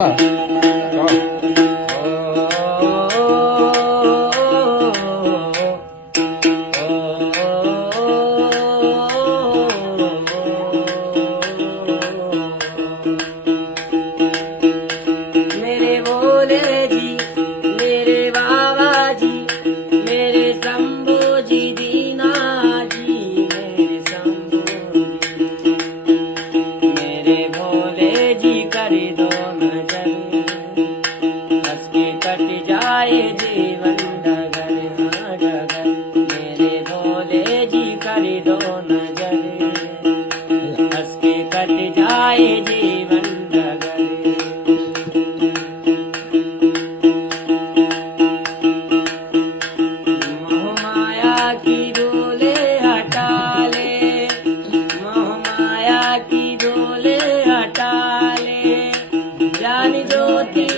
मेरे भोले जी, मेरे बाबा जी, मेरे शंभू जी, दीना जी, मेरे शंभू जी, मेरे भोले जी कर दो नजर, हंस के कट जाए जीवन डगर, हाँ डगर। मेरे भोले जी कर दो नजर, हंस के कट जाए जीवन डगर। मोह माया की डोले हटा ले, मोह माया की डोले हटा ले, ज्ञान ज्योति